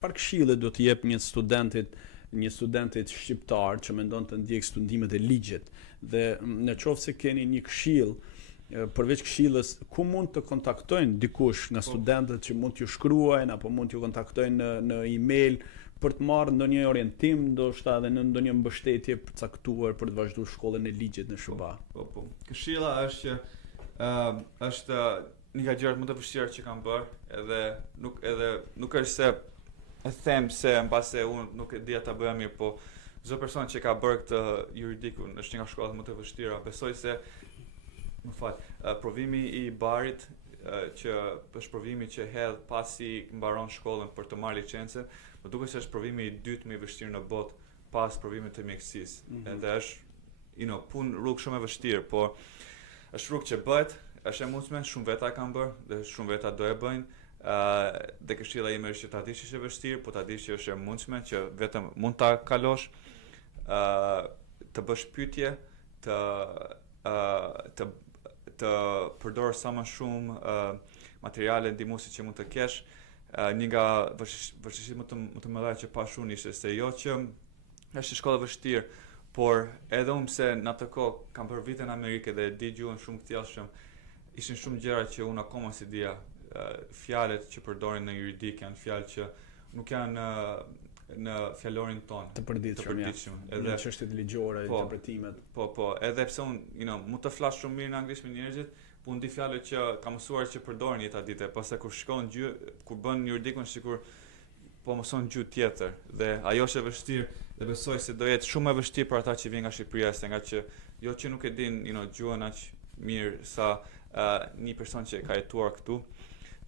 Çfarë këshille do të jep një studentit shqiptar që mendon të ndjek studimet e ligjit dhe në qoftë se keni një këshill përveç këshillës, ku mund të kontaktojnë dikush nga studentët që mund t'ju shkruajnë apo mund t'ju kontaktojnë në email për të marrë ndonjë orientim, ndoshta edhe në ndonjë mbështetje përcaktuar për të vazhduar shkollën e ligjit në SHUBA? Po. Këshilla është që është një nga gjërat më të vështira që kam bërë, edhe nuk është se e them se mbase unë nuk e dija ta bëja mirë, po çdo person që ka bërë këtë juridikun është një nga shkollat më të vështira. Besoj se provimi i barit që është provimi që hedh pasi mbaron shkollën për të marrë licencën, më duket se është provimi i dytë më i vështirë në botë pas provimit të mjekësisë. Edhe është punë rrugë shumë e vështirë, po është rrugë që bëhet, është e mundshme, shumë veta kanë bërë dhe shumë veta do e bëjnë. Dhe këshilla ime është që ta dish që është e vështirë, po ta dish që është e mundshme, që vetëm mund ta kalosh, të bësh pyetje, të përdor sa më shumë materiale ndihmuese që mund të kesh. Një nga vështirësitë më të mëdha që pash unë ishte se jo që është shkollë vështirë, por edhe unë pse në atë kohë kam bërë vite në Amerikë dhe di gjuhën shumë thjeshtë, ishin shumë gjëra që unë akoma si dija. Fjalët që përdorin në juridik janë fjalë që nuk janë në fjalorin ton të përditshëm. Edhe çështjet ligjore, interpretimet. Po, edhe pse unë mund të flas shumë mirë në anglisht me njerëzit, po unë di fjalët që kam mësuar që përdorin jeta ditë, pastaj kur shkon kur bën juridikun sikur po mëson gjuhë tjetër, dhe ajo është e vështirë dhe besoj se do jetë shumë e vështirë për ata që vijnë nga Shqipëria, se nga që jo që nuk e din gjuhën aq mirë sa një person që ka jetuar këtu.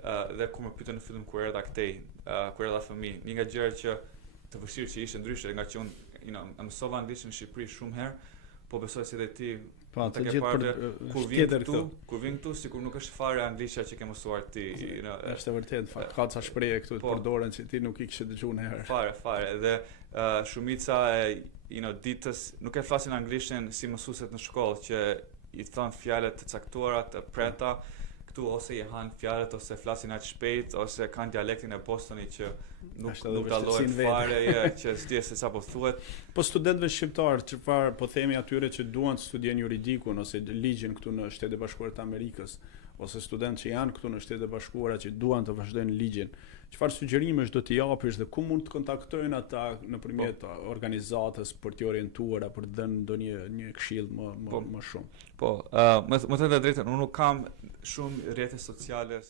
Dhe kur më pyetën në fillim kur erdha këtej, kur erdha fëmijë, një nga gjërat që të vështirë që ishte ndryshe nga që unë mësova anglisht në Shqipëri shumë herë, po besoj se edhe ti të gjithë kur vin këtu sikur nuk është fare anglishtja që ke mësuar ti. Është e vërtetë, ka ca shprehje këtu të përdoren që ti nuk i kishe dëgjuar një herë. Fare, dhe shumica e ditës nuk e flasin anglishtin si mësuesit në shkollë, që i thon fjalët të caktuara, të prenta. Këtu ose i han fjalët ose flasin aq shpejt ose kanë dialektin e Bostonit që nuk dallohet fare, që s'di se sa po thuhet. Po studentëve shqiptar, çfarë po themi atyre që duan të studiojnë juridikun ose ligjin këtu në Shtetet e Bashkuara të Amerikës, ose studentë që janë këtu në Shtetet e Bashkuara që duan të vazhdojnë ligjin, çfarë sugjerimesh do t'i japësh dhe ku mund të kontaktojnë ata nëpërmjet organizatës për t'i orientuar apo për të dhënë ndonjë këshill më shumë? Po, më thënë të drejtën, unë nuk kam shumë rrjete sociale.